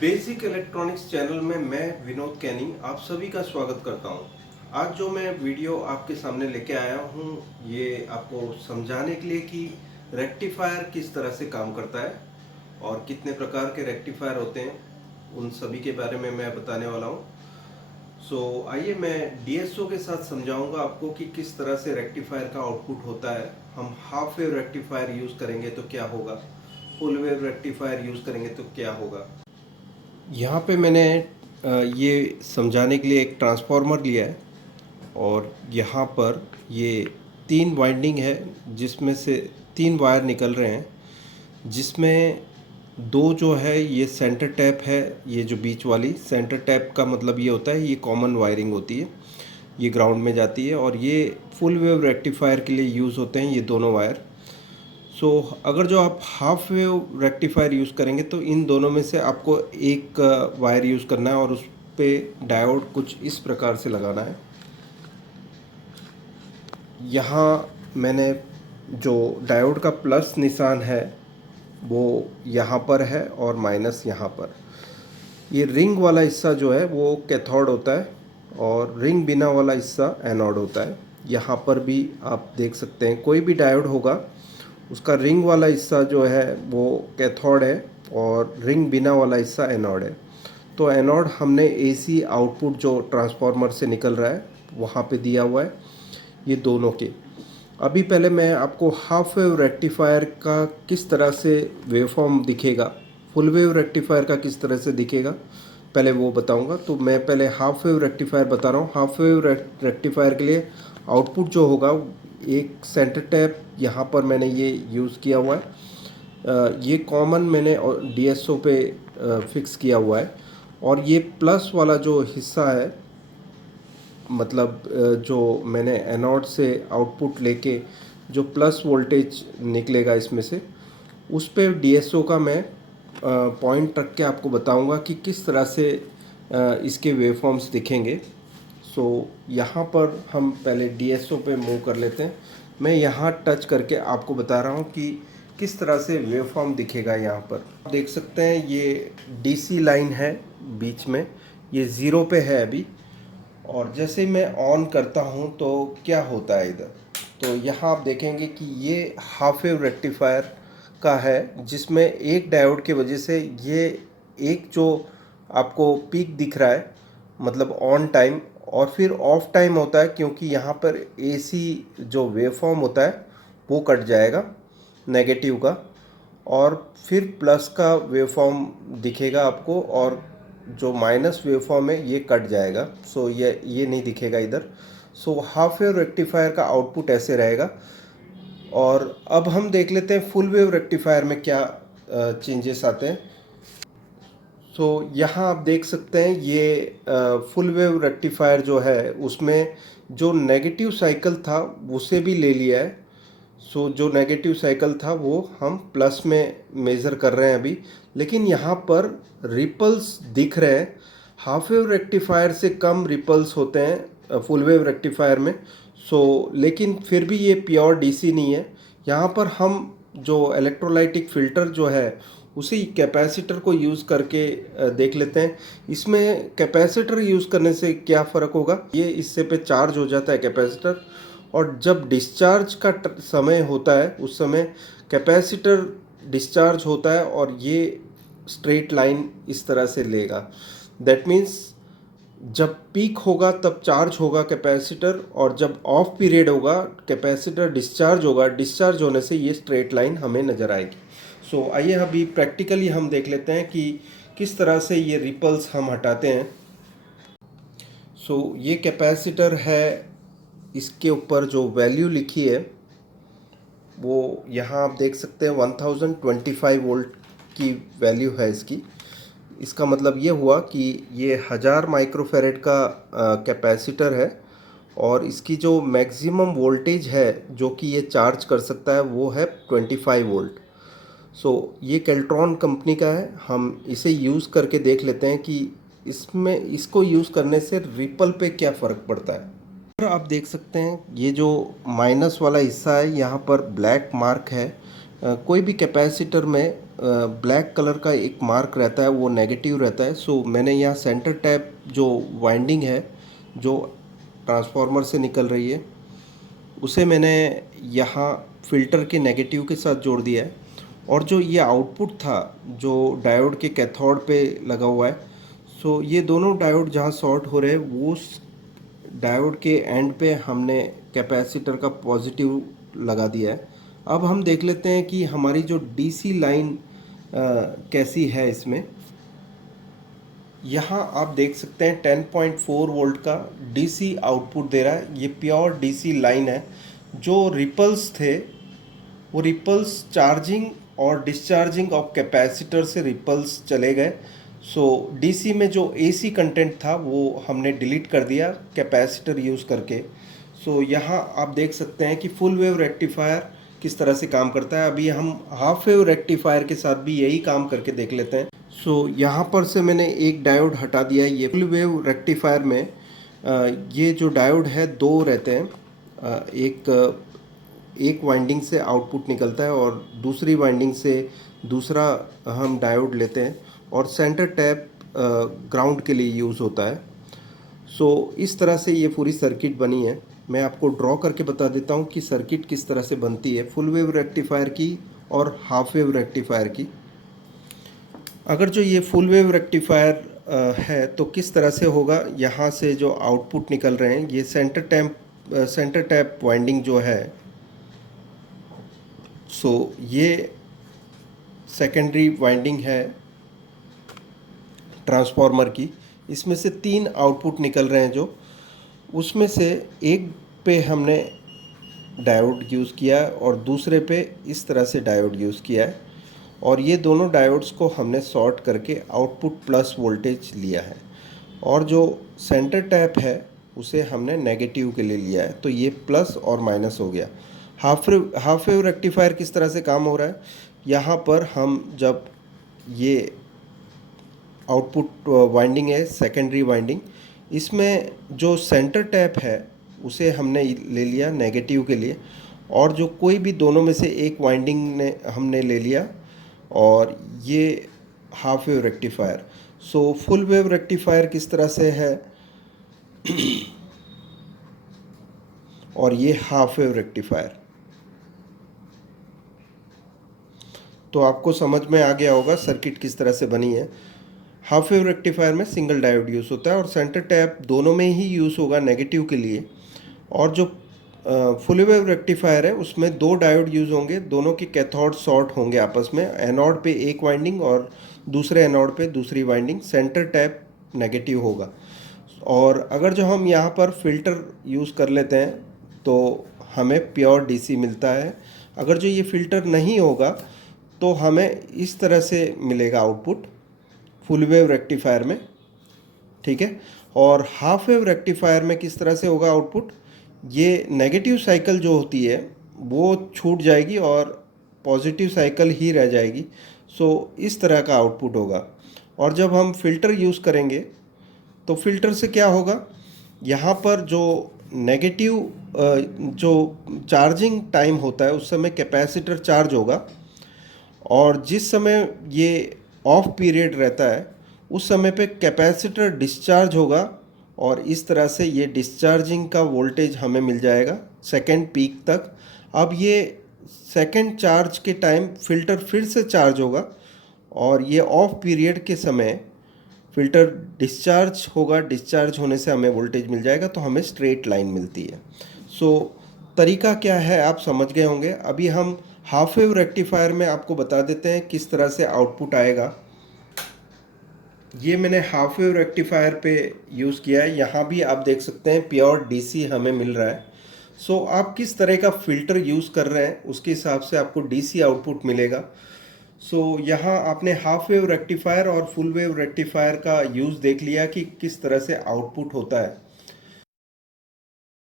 Basic electronics channel में मैं विनोद कैनी आप सभी का स्वागत करता हूं। आज जो मैं वीडियो आपके सामने लेके आया हूं ये आपको समझाने के लिए कि रेक्टिफायर किस तरह से काम करता है और कितने प्रकार के रेक्टिफायर होते हैं, उन सभी के बारे में मैं बताने वाला हूं। आइए मैं डीएसओ के साथ समझाऊंगा आपको कि किस तरह से रेक्टिफायर का आउटपुट होता है। हम हाफ वेव रेक्टिफायर यूज़ करेंगे तो क्या होगा, फुल वेव रेक्टिफायर यूज़ करेंगे तो क्या होगा। यहाँ पे मैंने ये समझाने के लिए एक ट्रांसफार्मर लिया है और यहाँ पर ये 3 वाइंडिंग है जिसमें से 3 वायर निकल रहे हैं, जिसमें 2 जो है ये सेंटर टैप है। ये जो बीच वाली सेंटर टैप का मतलब ये होता है ये कॉमन वायरिंग होती है, ये ग्राउंड में जाती है और ये फुल वेव रेक्टिफायर के लिए यूज़ होते हैं ये दोनों वायर। अगर जो आप हाफ वेव रेक्टिफायर यूज़ करेंगे तो इन दोनों में से आपको एक वायर यूज़ करना है और उस पे डायोड कुछ इस प्रकार से लगाना है। यहाँ मैंने जो डायोड का प्लस निशान है वो यहाँ पर है और माइनस यहाँ पर। ये रिंग वाला हिस्सा जो है वो कैथोड होता है और रिंग बिना वाला हिस्सा एनोड होता है। यहाँ पर भी आप देख सकते हैं कोई भी डायोड होगा उसका रिंग वाला हिस्सा जो है वो कैथोड है और रिंग बिना वाला हिस्सा एनोड है। तो एनोड हमने एसी आउटपुट जो ट्रांसफार्मर से निकल रहा है वहाँ पे दिया हुआ है ये दोनों के। अभी पहले मैं आपको हाफ वेव रेक्टिफायर का किस तरह से वेवफॉर्म दिखेगा, फुल वेव रेक्टिफायर का किस तरह से दिखेगा पहले वो बताऊंगा। तो मैं पहले हाफ वेव रेक्टिफायर बता रहा हूँ। हाफ वेव रेक्टिफायर के लिए आउटपुट जो होगा एक सेंटर टैप यहाँ पर मैंने ये यूज़ किया हुआ है। ये कॉमन मैंने डीएसओ पे फिक्स किया हुआ है और ये प्लस वाला जो हिस्सा है मतलब जो मैंने एनोड से आउटपुट लेके जो प्लस वोल्टेज निकलेगा इसमें से उस पे डीएसओ का मैं पॉइंट रख के आपको बताऊंगा कि किस तरह से इसके वेवफॉर्म्स दिखेंगे। यहाँ पर हम पहले डीएसओ पे मूव कर लेते हैं। मैं यहाँ टच करके आपको बता रहा हूँ कि किस तरह से वेवफॉर्म दिखेगा। यहाँ पर आप देख सकते हैं ये डीसी लाइन है बीच में, ये ज़ीरो पे है अभी और जैसे ही मैं ऑन करता हूँ तो क्या होता है इधर। तो यहाँ आप देखेंगे कि ये हाफ वेव रेक्टिफायर का है जिसमें एक डायोड की वजह से ये एक जो आपको पीक दिख रहा है मतलब ऑन टाइम और फिर ऑफ टाइम होता है, क्योंकि यहाँ पर एसी जो वेवफॉर्म होता है वो कट जाएगा नेगेटिव का और फिर प्लस का वेवफॉर्म दिखेगा आपको और जो माइनस वेवफॉर्म है ये कट जाएगा। ये नहीं दिखेगा इधर। हाफ वेव रेक्टिफायर का आउटपुट ऐसे रहेगा। और अब हम देख लेते हैं फुल वेव रेक्टिफायर में क्या चेंजेस आते हैं। यहाँ आप देख सकते हैं ये फुल वेव रेक्टिफायर जो है उसमें जो नेगेटिव साइकिल था उसे भी ले लिया है। जो नेगेटिव साइकिल था वो हम प्लस में मेज़र कर रहे हैं अभी, लेकिन यहाँ पर रिपल्स दिख रहे हैं। हाफ वेव रेक्टिफायर से कम रिपल्स होते हैं फुल वेव रेक्टिफायर में। लेकिन फिर भी ये प्योर डीसी नहीं है। यहाँ पर हम जो इलेक्ट्रोलाइटिक फ़िल्टर जो है उसी कैपेसिटर को यूज़ करके देख लेते हैं। इसमें कैपेसिटर यूज़ करने से क्या फ़र्क होगा, ये इससे पे चार्ज हो जाता है कैपेसिटर और जब डिस्चार्ज का समय होता है उस समय कैपेसिटर डिस्चार्ज होता है और ये स्ट्रेट लाइन इस तरह से लेगा। दैट मीन्स जब पीक होगा तब चार्ज होगा कैपेसिटर और जब ऑफ पीरियड होगा कैपेसिटर डिस्चार्ज होगा। डिस्चार्ज होने से ये स्ट्रेट लाइन हमें नज़र आएगी। आइए अभी प्रैक्टिकली हम देख लेते हैं कि किस तरह से ये रिपल्स हम हटाते हैं। ये कैपेसिटर है, इसके ऊपर जो वैल्यू लिखी है वो यहाँ आप देख सकते हैं 1025 वोल्ट की वैल्यू है इसकी। इसका मतलब ये हुआ कि ये 1000 माइक्रोफेरेड का कैपेसिटर है और इसकी जो मैक्सिमम वोल्टेज है जो कि ये चार्ज कर सकता है वो है 25 वोल्ट। ये केल्ट्रॉन कंपनी का है। हम इसे यूज़ करके देख लेते हैं कि इसमें इसको यूज़ करने से रिपल पे क्या फ़र्क पड़ता है। आप देख सकते हैं ये जो माइनस वाला हिस्सा है यहाँ पर ब्लैक मार्क है। कोई भी कैपेसिटर में ब्लैक कलर का एक मार्क रहता है, वो नेगेटिव रहता है। सो मैंने यहाँ सेंटर टैप जो वाइंडिंग है जो ट्रांसफार्मर से निकल रही है, उसे मैंने यहाँ फ़िल्टर के नेगेटिव के साथ जोड़ दिया है। और जो ये आउटपुट था जो डायोड के कैथोड पे लगा हुआ है, सो ये दोनों डायोड जहाँ शॉर्ट हो रहे हैं वो डायोड के एंड पे हमने कैपेसिटर का पॉजिटिव लगा दिया है। अब हम देख लेते हैं कि हमारी जो डीसी लाइन कैसी है। इसमें यहाँ आप देख सकते हैं 10.4 वोल्ट का डीसी आउटपुट दे रहा है। ये प्योर डीसी लाइन है। जो रिपल्स थे वो रिपल्स चार्जिंग और डिस्चार्जिंग ऑफ कैपेसिटर से रिपल्स चले गए। सो डीसी में जो एसी कंटेंट था वो हमने डिलीट कर दिया कैपेसिटर यूज़ करके। सो यहाँ आप देख सकते हैं कि फुल वेव रेक्टिफायर किस तरह से काम करता है। अभी हम हाफ वेव रेक्टिफायर के साथ भी यही काम करके देख लेते हैं। सो यहाँ पर से मैंने एक डायोड हटा दिया है। ये फुल वेव रेक्टिफायर में ये जो डायोड है दो रहते हैं। एक वाइंडिंग से आउटपुट निकलता है और दूसरी वाइंडिंग से दूसरा हम डायोड लेते हैं, और सेंटर टैप ग्राउंड के लिए यूज़ होता है। सो इस तरह से ये पूरी सर्किट बनी है। मैं आपको ड्रॉ करके बता देता हूँ कि सर्किट किस तरह से बनती है फुल वेव रेक्टिफायर की और हाफ वेव रेक्टिफायर की। अगर जो ये फुल वेव रेक्टिफायर है तो किस तरह से होगा। यहाँ से जो आउटपुट निकल रहे हैं, ये सेंटर टैप वाइंडिंग जो है, सो ये सेकेंडरी वाइंडिंग है ट्रांसफार्मर की। इसमें से 3 आउटपुट निकल रहे हैं। जो उसमें से एक पे हमने डायोड यूज़ किया है और दूसरे पे इस तरह से डायोड यूज़ किया है, और ये दोनों डायोड्स को हमने शॉर्ट करके आउटपुट प्लस वोल्टेज लिया है। और जो सेंटर टैप है उसे हमने नेगेटिव के लिए लिया है, तो ये प्लस और माइनस हो गया। हाफ वेव रेक्टिफायर किस तरह से काम हो रहा है। यहाँ पर हम जब ये आउटपुट वाइंडिंग है सेकेंडरी वाइंडिंग, इसमें जो सेंटर टैप है उसे हमने ले लिया नेगेटिव के लिए, और जो कोई भी दोनों में से एक वाइंडिंग ने हमने ले लिया, और ये half wave rectifier. So full wave rectifier किस तरह से है और ये हाफ वेव रेक्टिफायर। तो आपको समझ में आ गया होगा सर्किट किस तरह से बनी है। हाफ वेव रेक्टिफायर में सिंगल डायोड यूज़ होता है और सेंटर टैप दोनों में ही यूज़ होगा नेगेटिव के लिए। और जो फुल वेव रेक्टिफायर है उसमें 2 डायोड यूज़ होंगे, दोनों के कैथोड शॉर्ट होंगे आपस में। एनोड पे एक वाइंडिंग और दूसरे एनोड पे दूसरी वाइंडिंग, सेंटर टैप नेगेटिव होगा। और अगर जो हम यहाँ पर फ़िल्टर यूज़ कर लेते हैं तो हमें प्योर डीसी मिलता है। अगर जो ये फ़िल्टर नहीं होगा तो हमें इस तरह से मिलेगा आउटपुट फुल वेव रेक्टिफायर में, ठीक है। और हाफ वेव रेक्टिफायर में किस तरह से होगा आउटपुट, ये नेगेटिव साइकिल जो होती है वो छूट जाएगी और पॉजिटिव साइकिल ही रह जाएगी। सो इस तरह का आउटपुट होगा। और जब हम फ़िल्टर यूज़ करेंगे तो फ़िल्टर से क्या होगा, यहाँ पर जो नेगेटिव जो चार्जिंग टाइम होता है उस समय कैपेसिटर चार्ज होगा, और जिस समय ये ऑफ पीरियड रहता है उस समय पे कैपेसिटर डिस्चार्ज होगा, और इस तरह से ये डिस्चार्जिंग का वोल्टेज हमें मिल जाएगा सेकेंड पीक तक। अब ये सेकेंड चार्ज के टाइम फ़िल्टर फिर से चार्ज होगा, और ये ऑफ पीरियड के समय फ़िल्टर डिस्चार्ज होगा। डिस्चार्ज होने से हमें वोल्टेज मिल जाएगा, तो हमें स्ट्रेट लाइन मिलती है। सो तरीका क्या है आप समझ गए होंगे। अभी हम हाफ वेव रेक्टिफायर में आपको बता देते हैं किस तरह से आउटपुट आएगा। ये मैंने हाफ वेव रेक्टिफायर पे यूज़ किया है। यहाँ भी आप देख सकते हैं प्योर डीसी हमें मिल रहा है। सो आप किस तरह का फ़िल्टर यूज़ कर रहे हैं उसके हिसाब से आपको डीसी आउटपुट मिलेगा। सो यहाँ आपने हाफ वेव रेक्टिफायर और फुल वेव रेक्टिफायर का यूज़ देख लिया कि किस तरह से आउटपुट होता है।